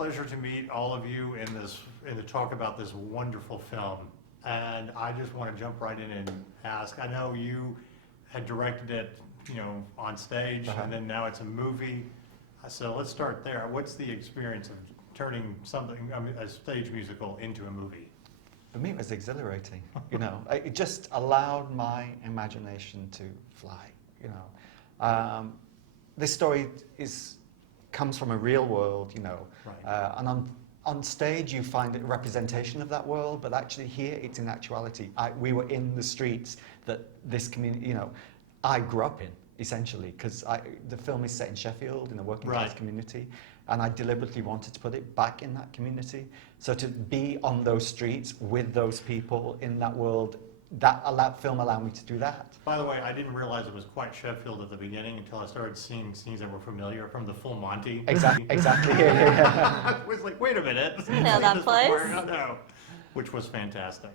pleasure to meet all of you and to talk about this wonderful film. And I just want to jump right in and ask, I know you had directed it, on stage, and then now it's a movie. So let's start there. What's the experience of turning a stage musical into a movie? For me, it was exhilarating. It just allowed my imagination to fly. This story comes from a real world, Right. and on stage you find a representation of that world, but actually here it's in actuality. We were in the streets that this community, I grew up in, essentially, because the film is set in Sheffield, in a working class community, and I deliberately wanted to put it back in that community. So to be on those streets with those people in that world, that film allowed me to do that. By the way, I didn't realize it was quite Sheffield at the beginning until I started seeing scenes that were familiar from the Full Monty. Exactly. Yeah. I was like, wait a minute. I know that place. Oh, no. Which was fantastic.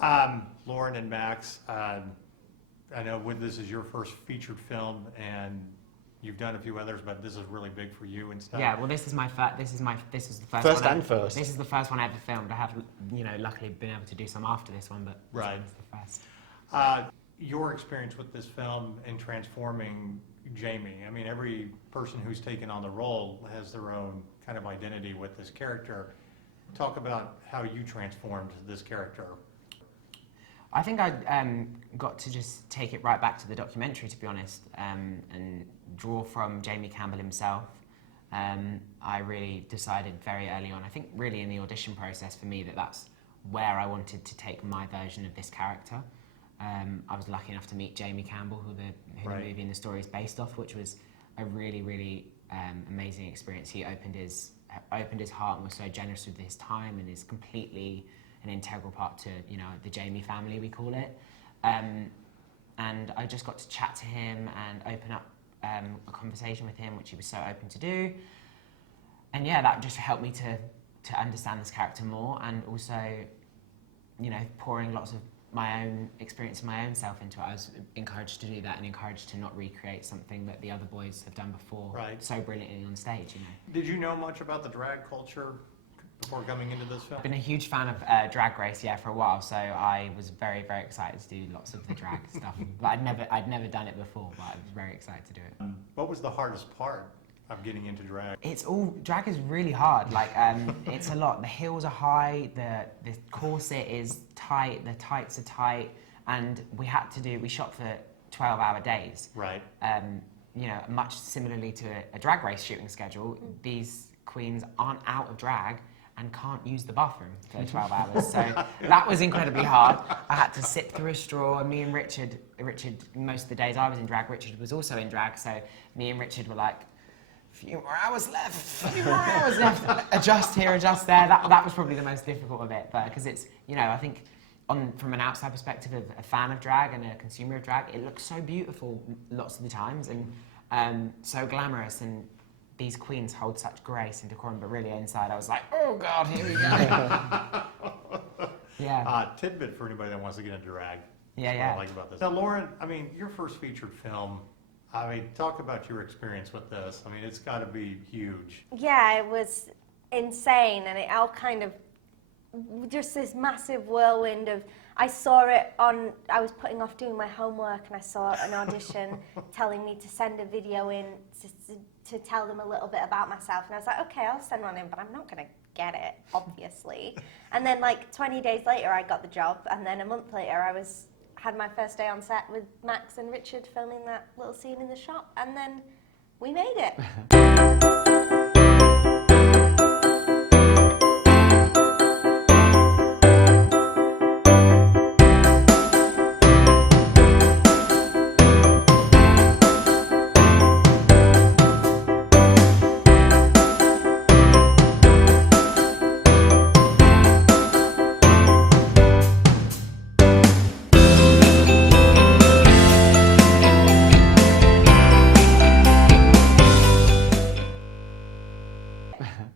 Lauren and Max, I know this is your first featured film, and you've done a few others, but this is really big for you and stuff. Yeah, well, this is the first First one. and first. This is the first one I ever filmed. I have, luckily been able to do some after this one, but this Right. one's the first. Your experience with this film and transforming Jaime. I mean, every person who's taken on the role has their own kind of identity with this character. Talk about how you transformed this character. I think I got to just take it right back to the documentary, to be honest, and draw from Jaime Campbell himself. I really decided very early on, I think really in the audition process for me, that's where I wanted to take my version of this character. I was lucky enough to meet Jaime Campbell, who the movie and the story is based off, which was a really, really amazing experience. He opened his heart and was so generous with his time, and is completely an integral part to the Jaime family, we call it. And I just got to chat to him and open up a conversation with him, which he was so open to do. And yeah, that just helped me to understand this character more, and also pouring lots of my own experience and my own self into it. I was encouraged to do that and encouraged to not recreate something that the other boys have done before so brilliantly on stage. Did you know much about the drag culture before coming into this film? I've been a huge fan of Drag Race, for a while, so I was very, very excited to do lots of the drag stuff. But I'd never done it before, but I was very excited to do it. What was the hardest part of getting into drag? Drag is really hard. It's a lot. The heels are high, the corset is tight, the tights are tight, and we shot for 12-hour days. Right. Much similarly to a drag race shooting schedule, these queens aren't out of drag and can't use the bathroom for 12 hours. So that was incredibly hard. I had to sit through a straw, and me and Richard, most of the days I was in drag, Richard was also in drag, so me and Richard were like, few more hours left, adjust here, adjust there. That was probably the most difficult of it, but because it's, I think from an outside perspective of a fan of drag and a consumer of drag, it looks so beautiful lots of the times, and so glamorous, and these queens hold such grace and decorum, but really inside I was like, oh God, here we go. Yeah. Tidbit for anybody that wants to get into drag. Yeah. What I like about this. Now, Lauren, your first featured film, talk about your experience with this. It's got to be huge. Yeah, it was insane, and it all kind of just this massive whirlwind of. I saw it I was putting off doing my homework, and I saw an audition telling me to send a video in to tell them a little bit about myself, and I was like, okay, I'll send one in, but I'm not going to get it, obviously. And then 20 days later I got the job, and then a month later I had my first day on set with Max and Richard filming that little scene in the shop, and then we made it.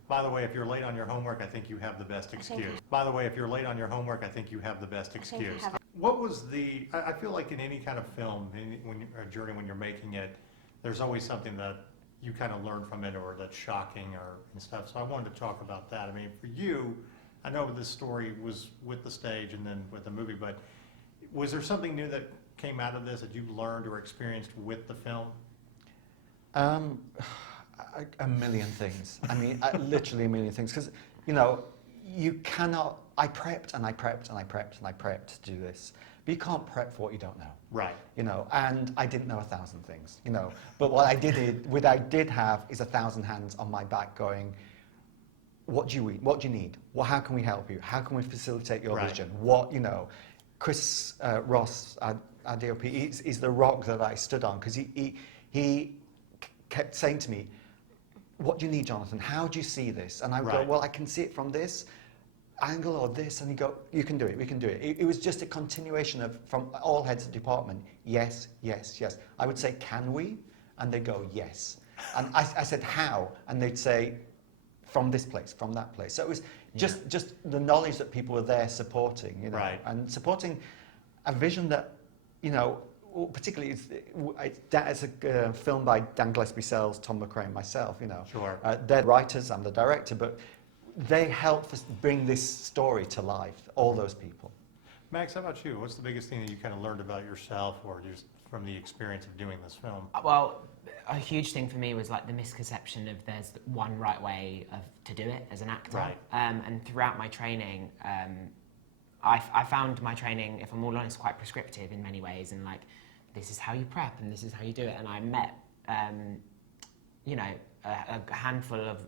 By the way, if you're late on your homework, I think you have the best excuse. By the way, if you're late on your homework, I think you have the best excuse. What was I feel like in any kind of film, when you're making it, there's always something that you kind of learned from it or that's shocking or and stuff. So I wanted to talk about that. I mean, for you, I know this story was with the stage and then with the movie, but was there something new that came out of this that you learned or experienced with the film? A million things. I mean, literally a million things. Because, you cannot. I prepped and I prepped and I prepped and I prepped to do this. But you can't prep for what you don't know. Right. And I didn't know 1,000 things, But what I did have is 1,000 hands on my back going, what do you need? Well, how can we help you? How can we facilitate your vision? Chris Ross, our DOP, is the rock that I stood on because he kept saying to me, what do you need, Jonathan? How do you see this? And I would go, well, I can see it from this angle or this. And he'd go, you can do it, we can do it. It was just a continuation from all heads of department, yes, yes, yes. I would say, can we? And they'd go, yes. And I said, how? And they'd say, from this place, from that place. So it was just the knowledge that people were there supporting, and supporting a vision that, particularly it's a film by Dan Gillespie Sells, Tom McRae, and myself, Sure. They're writers, I'm the director, but they helped us bring this story to life, all those people. Max, how about you? What's the biggest thing that you kind of learned about yourself or just from the experience of doing this film? Well, a huge thing for me was like the misconception of there's one right way to do it as an actor. Right. And throughout my training, I found my training, if I'm all honest, quite prescriptive in many ways, and like, this is how you prep and this is how you do it. And I met, a handful of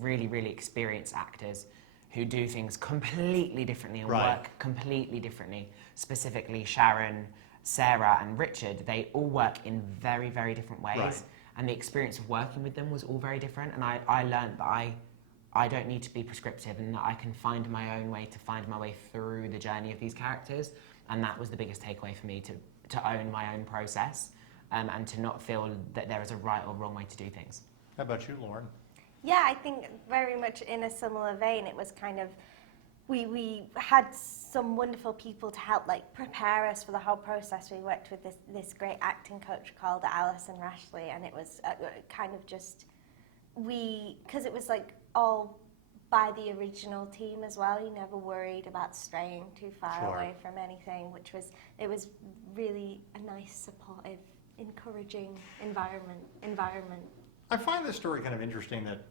really, really experienced actors who do things completely differently and work completely differently. Specifically, Sharon, Sarah and Richard, they all work in very, very different ways. Right. And the experience of working with them was all very different. And I learned that I don't need to be prescriptive and that I can find my own way to find my way through the journey of these characters. And that was the biggest takeaway for me, to own my own process and to not feel that there is a right or wrong way to do things. How about you, Lauren? Yeah, I think very much in a similar vein. It was kind of, we had some wonderful people to help prepare us for the whole process. We worked with this great acting coach called Alison Rashley, and it was kind of just, because it was all by the original team as well. You never worried about straying too far away from anything, it was really a nice, supportive, encouraging environment. I find this story kind of interesting that,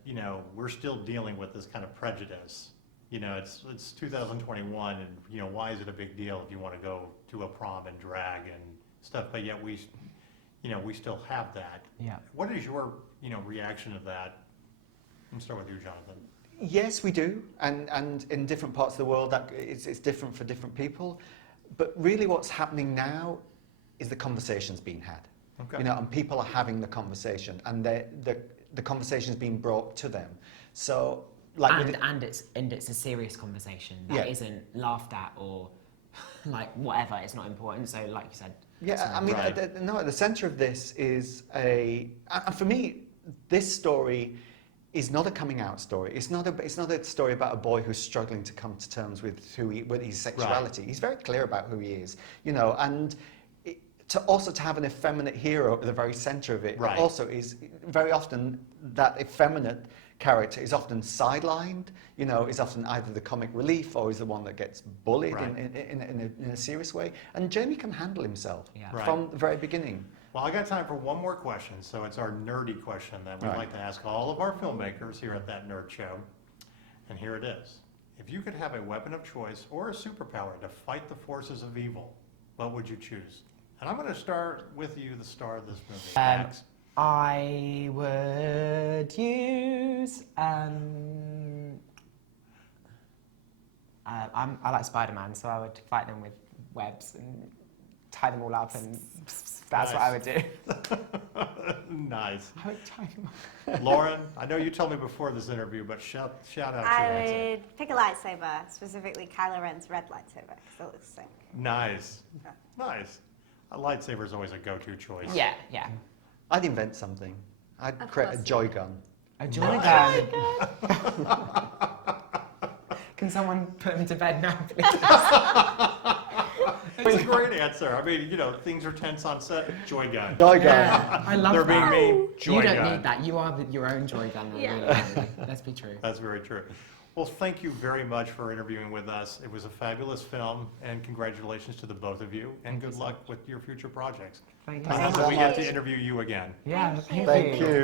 we're still dealing with this kind of prejudice. It's 2021 and, why is it a big deal if you want to go to a prom and drag and stuff, but yet we still have that. Yeah. What is your, reaction to that? Let me start with you, Jonathan. Yes, we do, and in different parts of the world that it's different for different people. But really, what's happening now is the conversation's being had. Okay. And people are having the conversation, and the conversation's being brought to them. So, and it's a serious conversation that isn't laughed at or whatever. It's not important. So, like you said. Yeah, I mean, at the centre of this is and for me, this story is not a coming out story. It's not a story about a boy who's struggling to come to terms with with his sexuality. Right. He's very clear about who he is, and to have an effeminate hero at the very centre of it also is very often that effeminate character is often sidelined, is often either the comic relief or is the one that gets bullied in a serious way. And Jaime can handle himself from the very beginning. Well, I got time for one more question, so it's our nerdy question that we'd like to ask all of our filmmakers here at That Nerd Show. And here it is. If you could have a weapon of choice or a superpower to fight the forces of evil, what would you choose? And I'm going to start with you, the star of this movie, Max. I would use... I like Spider-Man, so I would fight them with webs and tie them all up, and that's what I would do. Nice. I would tie them up. Lauren, I know you told me before this interview, but shout out to you. I would pick a lightsaber, specifically Kylo Ren's red lightsaber, because it looks sick. Nice. Nice. A lightsaber is always a go-to choice. Yeah. I'd invent something. I'd create a joy gun. A joy gun? Can someone put him to bed now, please? It's a great answer. I mean, you know, things are tense on set. Joy gun. Joy gun. Yeah, I love They're that. being mean. Joy You don't gun. need that. You are your own joy gun. Yeah. Really. Let's be true. That's very true. Well, thank you very much for interviewing with us. It was a fabulous film, and congratulations to the both of you, and good luck with your future projects. Thank you. Thank you Remember, so we get to much. interview you again. Yeah, Thank you.